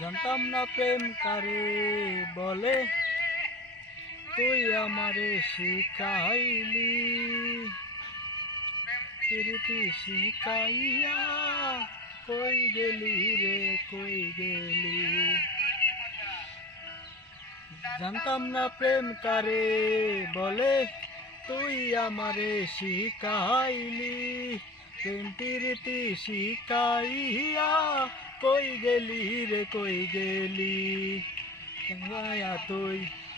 জানতাম না প্রেম কারে বলে, তুই আমারে শিখাইলি। প্রীতি শিখাইয়া কই গেলি রে, কই গেলি। জানতাম না প্রেম কারে বলে, তুই আমারে শিখাইলি। প্রেম প্রীতি শিখাইয়া কই গেলি রে, কই গেলি। মায়া তুই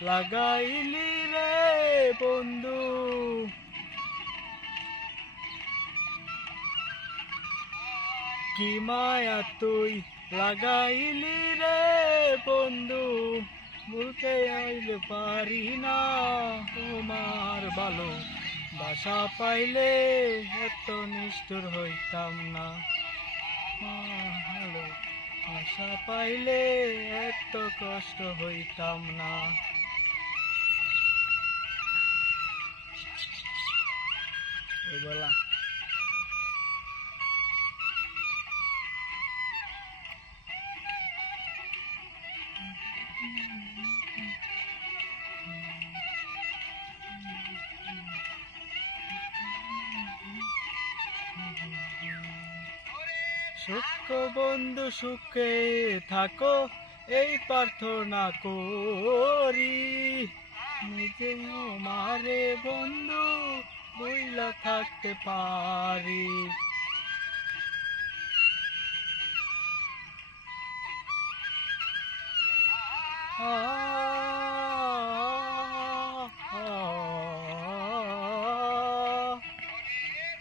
লাগাইলি রে বন্ধু, কি মায়া তুই লাগাইলি রে বন্ধু। বলতে আইলে পারি না তোমার ভালো বাসা পাইলে এত নিষ্ঠুর হইতাম না। ভালো বাসা পাইলে এত কষ্ট হইতাম না। ওই বলা সুখ বন্ধু সুখে থাকো এই প্রার্থনা করি। নিজে মারে বন্ধু বইলা থাকতে পারি।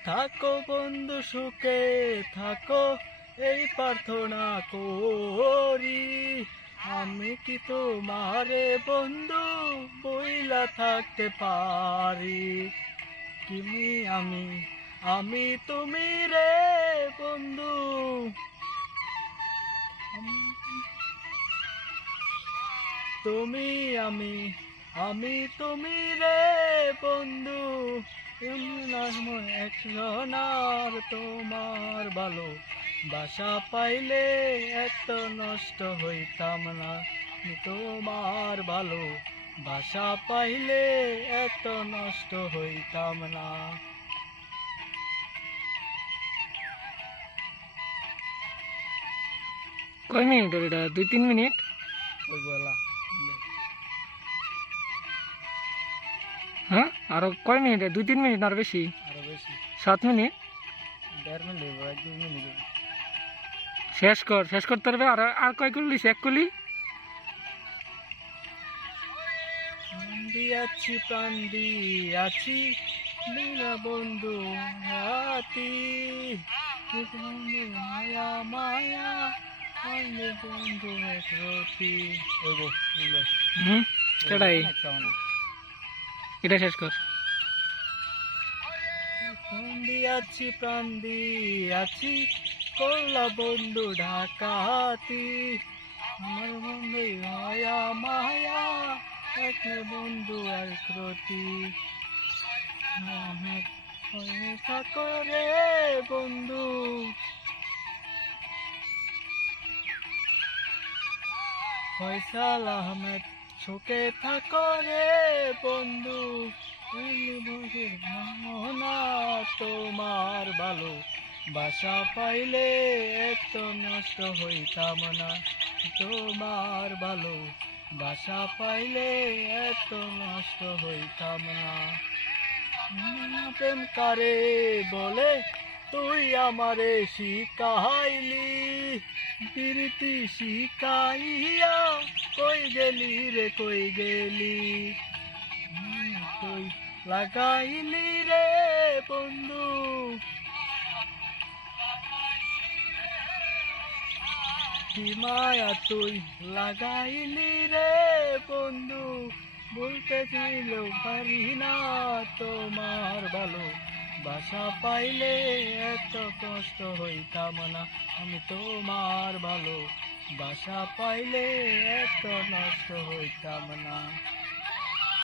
থাকো বন্ধু সুখে থাকো এই প্রার্থনা করি। আমি কি তোমারে বন্ধু বইলা থাকতে পারি। তুমি আমি আমি তুমি রে বন্ধু, তুমি আমি আমি তুমি রে বন্ধু। একজনার তোমার ভালো বাসা পাইলে এত নষ্ট হইতাম না। তোমার ভালো বাসা পাইলে এত নষ্ট হইতাম না। কয় মিনিট এটা? 2-3 মিনিট। ওই বলা হ্যাঁ, আরো কয় মিনিট? 2-3 মিনিট আর বেশি? আরো বেশি, 7 মিনিট। 1.5 minute, 1-2 minute. শেষ কর, শেষ করতে পারবে। আর আর কয় করলি? এক করলি। দিয়াছি প্রাণ দিয়াছি বিনা বন্ধু হাতি। মায়া মায়া আইলে বন্ধু একরতি। ওগো কেটাই এটা শেষ কর। দিয়াছি প্রাণ দিয়াছি করলা বন্ধু ঢাকাতি। আমার বন্ধু মায়া মায়া একলে বন্ধু একরতি। থাকো রে বন্ধু, ফয়সাল আহমেদ সুখে থাকো রে বন্ধু। না তোমার ভালো বাসা পাইলে এত নষ্ট হইতাম না। তোমার ভালো বাসা পাইলে এত নষ্ট হইতাম না। প্রেম কারে বলে, তুই আমারে শিখাইলি। প্রীতি শিখাইয়া কই গেলি রে, কই গেলি। তুই লাগাইলি রে বন্ধু, কি মায়া তুই লাগাইলি রে বন্ধু। বলতে চাইলেও পারি না তোমার ভালো বাসা পাইলে এত কষ্ট হইতাম না। আমি তোমার ভালো বাসা পাইলে এত নষ্ট হইতাম না।